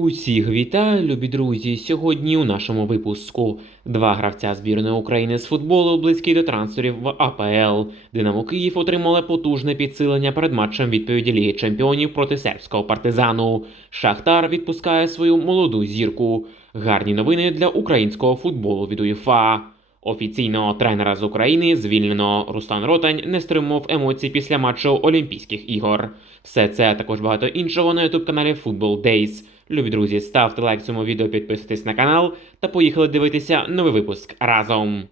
Усіх вітаю, любі друзі! Сьогодні у нашому випуску два гравця збірної України з футболу близькі до трансферів в АПЛ. Динамо Київ отримали потужне підсилення перед матчем відповіді Ліги Чемпіонів проти сербського партизану. Шахтар відпускає свою молоду зірку. Гарні новини для українського футболу від УЄФА. Офіційного тренера з України звільнено. Руслан Ротань не стримував емоцій після матчу Олімпійських ігор. Все це, а також багато іншого на ютуб-каналі Football Days. Любі друзі, ставте лайк цьому відео, підписуйтесь на канал та поїхали дивитися новий випуск разом.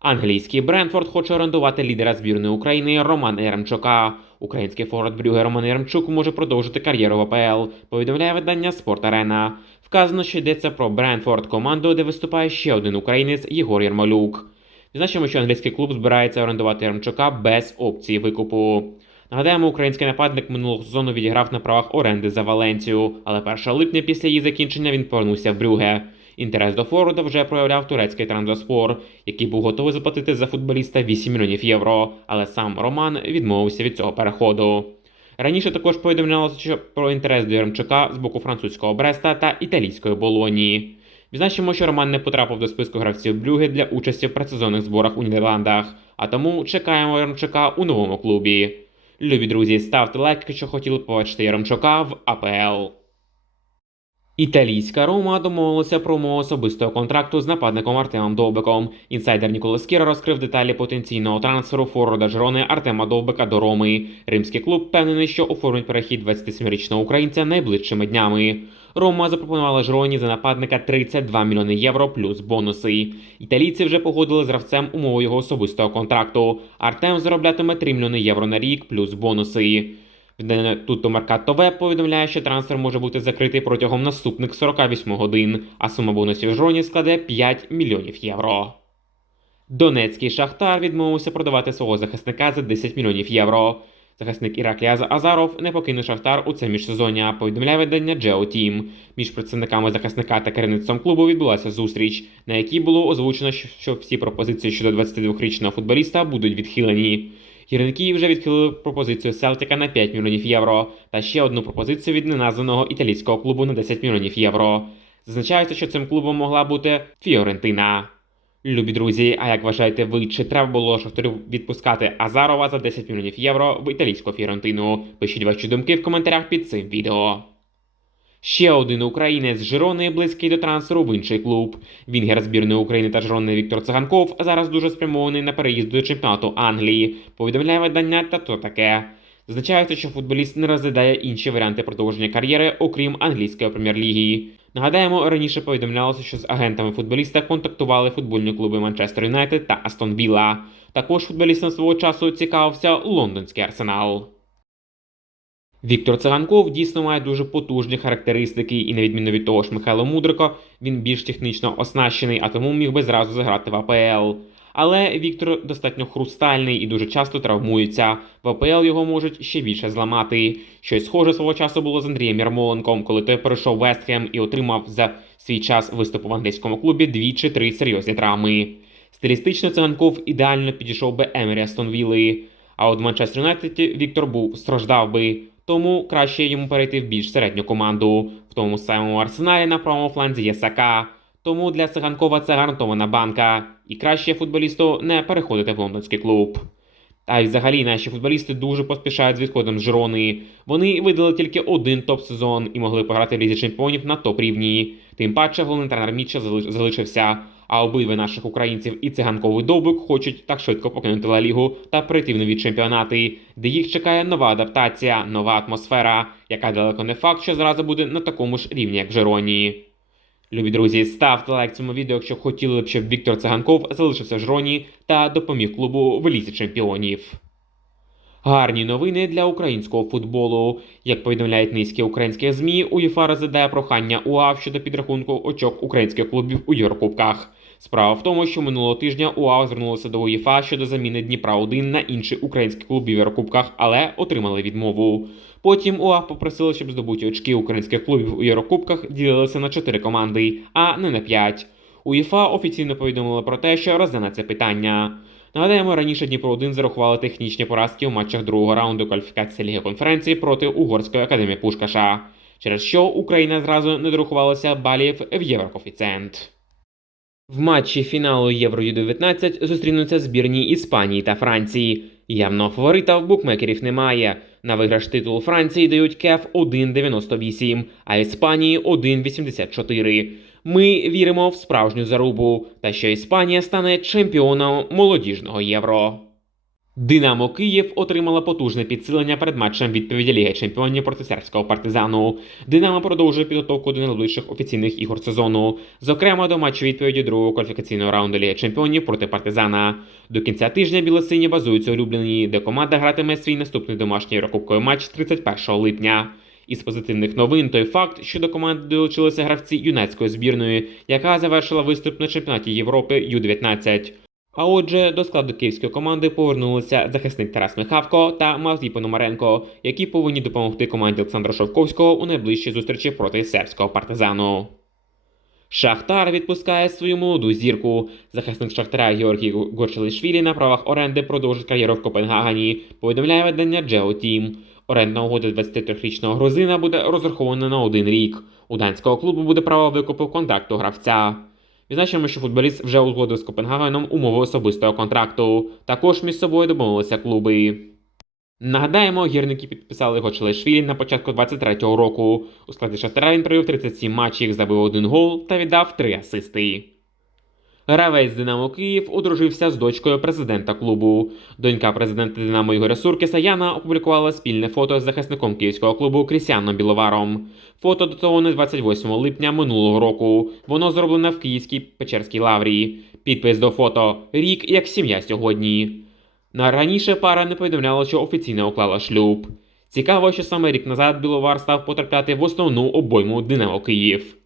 Англійський Брентфорд хоче орендувати лідера збірної України Романа Яремчука. Український форвард Брюгге Роман Яремчук може продовжити кар'єру в АПЛ, повідомляє видання Спорт Арена. Вказано, що йдеться про Брентфорд, команду, де виступає ще один українець Єгор Ярмолюк. Відзначимо, що англійський клуб збирається орендувати Яремчука без опції викупу. Нагадаємо, український нападник минулого сезону відіграв на правах оренди за Валенцію, але 1 липня після її закінчення він повернувся в Брюгге. Інтерес до форварда вже проявляв турецький Трабзонспор, який був готовий заплатити за футболіста 8 мільйонів євро, але сам Роман відмовився від цього переходу. Раніше також повідомлялося про інтерес до Яремчука з боку французького Бреста та італійської Болонії. Відзначимо, що Роман не потрапив до списку гравців Брюгге для участі в предсезонних зборах у Нідерландах, а тому чекаємо Яремчука у новому клубі. Любі друзі, ставте лайк, якщо хотіли побачити Яремчука в АПЛ. Італійська Рома домовилася про умови особистого контракту з нападником Артемом Довбиком. Інсайдер Нікола Скіра розкрив деталі потенційного трансферу форварда Жирони Артема Довбика до Роми. Римський клуб впевнений, що оформить перехід 27-річного українця найближчими днями. Рома запропонувала Жироні за нападника 32 мільйони євро плюс бонуси. Італійці вже погодили з гравцем умови його особистого контракту. Артем зароблятиме 3 мільйони євро на рік плюс бонуси. Tutto Mercato Web повідомляє, що трансфер може бути закритий протягом наступних 48 годин, а сума бонусів Жироні складе 5 мільйонів євро. Донецький Шахтар відмовився продавати свого захисника за 10 мільйонів євро. Захисник Іраклій Азаров не покинув Шахтар у це міжсезоння, повідомляє видання Geo Team. Між представниками захисника та керівництвом клубу відбулася зустріч, на якій було озвучено, що всі пропозиції щодо 22-річного футболіста будуть відхилені. Гірники вже відхилили пропозицію Селтіка на 5 мільйонів євро та ще одну пропозицію від неназваного італійського клубу на 10 мільйонів євро. Зазначається, що цим клубом могла бути Фіорентина. Любі друзі, а як вважаєте ви, чи треба було Шахтарю відпускати Азарова за 10 мільйонів євро в італійську Фіорентину? Пишіть ваші думки в коментарях під цим відео. Ще один українець з Жирони близький до трансферу в інший клуб. Вінгер збірної України та Жирони Віктор Циганков зараз дуже спрямований на переїзд до чемпіонату Англії, повідомляє видання «Та то таке». Зазначається, що футболіст не розглядає інші варіанти продовження кар'єри, окрім англійської прем'єр-ліги. Нагадаємо, раніше повідомлялося, що з агентами футболіста контактували футбольні клуби Манчестер Юнайтед та Астон Вілла. Також футболістом свого часу цікавився лондонський Арсенал. Віктор Циганков дійсно має дуже потужні характеристики і, на відміну від того ж Михайла Мудрика, він більш технічно оснащений, а тому міг би зразу заграти в АПЛ. Але Віктор достатньо хрустальний і дуже часто травмується. В АПЛ його можуть ще більше зламати. Щось схоже свого часу було з Андрієм Ярмоленком, коли той перейшов в Вест Хем і отримав за свій час виступу в англійському клубі 2 чи 3 серйозні травми. Стилістично Циганков ідеально підійшов би Емері Астон Вілли, а от в Манчестер Юнайтед Віктор страждав би. Тому краще йому перейти в більш середню команду. В тому самому Арсеналі на правому фланзі є Сака. Тому для Циганкова це гарантована банка. І краще футболісту не переходити в лондонський клуб. Та й взагалі наші футболісти дуже поспішають з відходом з Жирони. Вони видали тільки один топ-сезон і могли пограти в Лізі Чемпіонів на топ-рівні. Тим паче головний тренер Мітчелл залишився. А обидва наших українців і Циганков і Довбик хочуть так швидко покинути Ла Лігу та перейти в нові чемпіонати, де їх чекає нова адаптація, нова атмосфера, яка далеко не факт, що зразу буде на такому ж рівні, як в Жироні. Любі друзі, ставте лайк цьому відео, якщо хотіли б, щоб Віктор Циганков залишився в Жироні та допоміг клубу в Лізі Чемпіонів. Гарні новини для українського футболу. Як повідомляють низки українських ЗМІ, УЄФА розглядає прохання УАВ щодо підрахунку очок українських клубів у Єврокубках. Справа в тому, що минулого тижня УАВ звернулося до УЄФА щодо заміни Дніпра-1 на інший український клуб в Єврокубках, але отримали відмову. Потім УАВ попросили, щоб здобуті очки українських клубів у Єврокубках ділилися на 4 команди, а не на 5. УЄФА офіційно повідомили про те, що розгляне це питання. Нагадаємо, раніше Дніпро-1 зарахували технічні поразки у матчах другого раунду кваліфікації Ліги конференції проти Угорської академії Пушкаша. через що Україна зразу не дорахувалася балів в єврокоефіцієнт. В матчі фіналу Євро Ю-19 зустрінуться збірні Іспанії та Франції. Явного фаворита в букмекерів немає. На виграш титулу Франції дають кеф 1,98, а Іспанії 1,84. Ми віримо в справжню зарубу, та що Іспанія стане чемпіоном молодіжного Євро. Динамо Київ отримала потужне підсилення перед матчем відповіді Ліги Чемпіонів проти сербського Партизану. Динамо продовжує підготовку до найближчих офіційних ігор сезону, зокрема до матчу відповіді другого кваліфікаційного раунду Ліги Чемпіонів проти Партизана. До кінця тижня білосині базуються у Любліні, де команда гратиме свій наступний домашній єврокубковий матч 31 липня. Із позитивних новин той факт, що до команди долучилися гравці юнацької збірної, яка завершила виступ на чемпіонаті Європи Ю-19. А отже, до складу київської команди повернулися захисник Тарас Михавко та Матвій Пономаренко, які повинні допомогти команді Олександра Шовковського у найближчій зустрічі проти сербського Партизану. Шахтар відпускає свою молоду зірку. Захисник Шахтаря Георгій Горчелишвілі на правах оренди продовжить кар'єру в Копенгагені, повідомляє видання Geo Team. Орендна угода 23-річного грузина буде розрахована на 1 рік. У данського клубу буде право викупу контракту гравця. Відзначимо, що футболіст вже узгодив з Копенгагеном умови особистого контракту. Також між собою домовилися клуби. Нагадаємо, гірники підписали Горчелишвілі на початку 23-го року. У складі Шахтаря він провів 37 матчів, забив 1 гол та віддав 3 асисти. Гравець Динамо Київ одружився з дочкою президента клубу. Донька президента Динамо Ігоря Суркіса Яна опублікувала спільне фото з захисником київського клубу Крістіаном Біловаром. Фото датоване 28 липня минулого року. Воно зроблене в Київській Печерській лаврі. Підпис до фото «Рік як сім'я сьогодні». Раніше пара не повідомляла, що офіційно уклала шлюб. Цікаво, що саме рік назад Біловар став потрапляти в основну обойму Динамо Київ.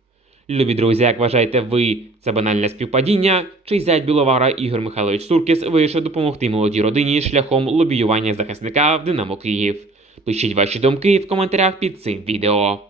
Любі друзі, як вважаєте ви, це банальне співпадіння? Чи зять Біловара Ігор Михайлович Суркіс вирішив допомогти молодій родині шляхом лобіювання захисника в Динамо Київ? Пишіть ваші думки в коментарях під цим відео.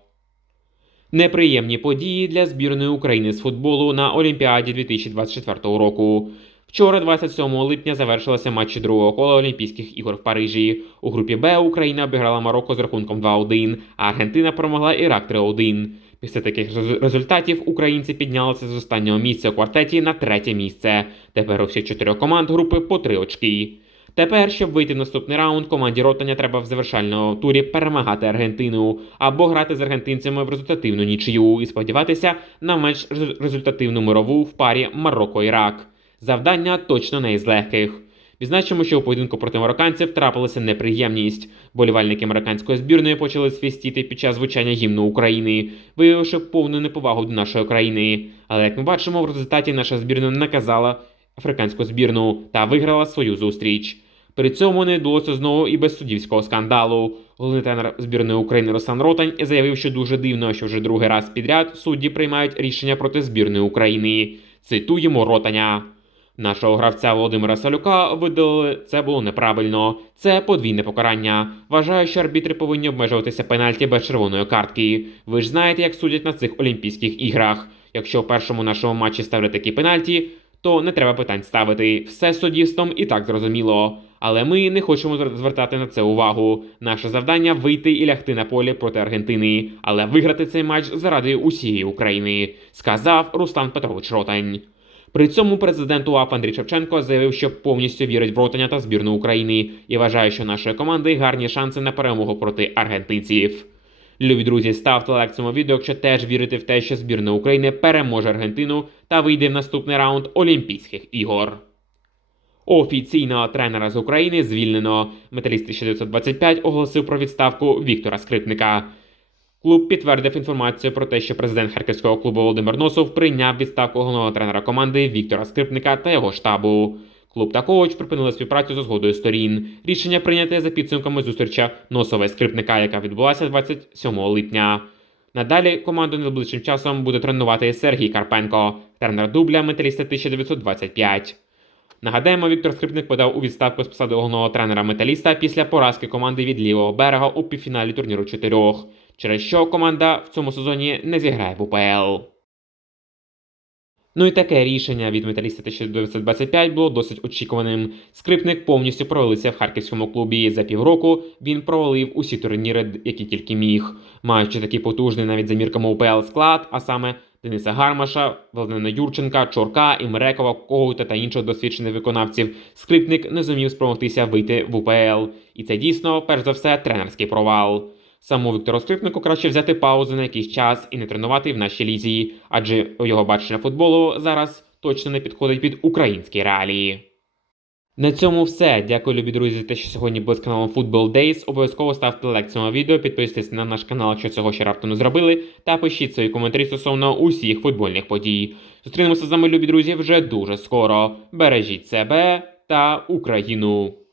Неприємні події для збірної України з футболу на Олімпіаді 2024 року. Вчора, 27 липня, завершилися матчі другого кола Олімпійських ігор в Парижі. У групі Б Україна обіграла Марокко з рахунком 2-1, а Аргентина перемогла Ірак 3-1. Після таких результатів українці піднялися з останнього місця у квартеті на 3-те місце. Тепер у всіх 4 команд групи по 3 очки. Тепер, щоб вийти в наступний раунд, команді Ротаня треба в завершальному турі перемагати Аргентину або грати з аргентинцями в результативну нічию і сподіватися на менш результативну мирову в парі Марокко-Ірак. Завдання точно не із легких. Відзначимо, що у поєдинку проти марокканців трапилася неприємність. Болівальники американської збірної почали свистіти під час звучання гімну України, виявивши повну неповагу до нашої країни. Але, як ми бачимо, в результаті наша збірна наказала африканську збірну та виграла свою зустріч. При цьому не вдалося знову і без суддівського скандалу. Головний тренер збірної України Руслан Ротань заявив, що дуже дивно, що вже другий раз підряд судді приймають рішення проти збірної України. Цитуємо Ротаня. Нашого гравця Володимира Салюка видалили, це було неправильно. Це подвійне покарання. Вважаю, що арбітри повинні обмежуватися пенальті без червоної картки. Ви ж знаєте, як судять на цих Олімпійських іграх. Якщо в першому нашому матчі ставлять такі пенальті, то не треба питань ставити. Все з суддівством і так зрозуміло. Але ми не хочемо звертати на це увагу. Наше завдання – вийти і лягти на полі проти Аргентини. Але виграти цей матч заради усієї України, сказав Руслан Петрович Ротань. При цьому президент УАФ Андрій Шевченко заявив, що повністю вірить в Ротаня та збірну України і вважає, що нашої команди гарні шанси на перемогу проти аргентинців. Любі друзі, ставте лайк цьому відео, якщо теж вірите в те, що збірна України переможе Аргентину та вийде в наступний раунд Олімпійських ігор. Офіційного тренера з України звільнено. Металіст 1925 оголосив про відставку Віктора Скрипника. Клуб підтвердив інформацію про те, що президент харківського клубу Володимир Носов прийняв відставку головного тренера команди Віктора Скрипника та його штабу. Клуб та коуч припинили співпрацю за згодою сторін. Рішення прийняте за підсумками зустрічі Носова і Скрипника, яка відбулася 27 липня. Надалі команду найближчим часом буде тренувати Сергій Карпенко, тренер дубля Металіста 1925. Нагадаємо, Віктор Скрипник подав у відставку з посади головного тренера Металіста після поразки команди від лівого берега у півфіналі турніру 4, через що команда в цьому сезоні не зіграє в УПЛ. Ну і таке рішення від Металіста 1925 було досить очікуваним. Скрипник повністю провалився в харківському клубі. За півроку він провалив усі турніри, які тільки міг. Маючи такий потужний навіть за мірками УПЛ склад, а саме Дениса Гармаша, Владлена Юрченка, Чорка, Імрекова, Когута та інших досвідчених виконавців, Скрипник не зумів спромогтися вийти в УПЛ. І це дійсно, перш за все, тренерський провал. Саму Віктору Скрипнику краще взяти паузу на якийсь час і не тренувати в нашій лізі, адже його бачення футболу зараз точно не підходить під українські реалії. На цьому все. Дякую, любі друзі, за те, що сьогодні були з каналом Football Days. Обов'язково ставте лайк цьому відео, підписуйтесь на наш канал, якщо цього ще раптом не зробили, та пишіть свої коментарі стосовно усіх футбольних подій. Зустрінемося з вами, любі друзі, вже дуже скоро. Бережіть себе та Україну!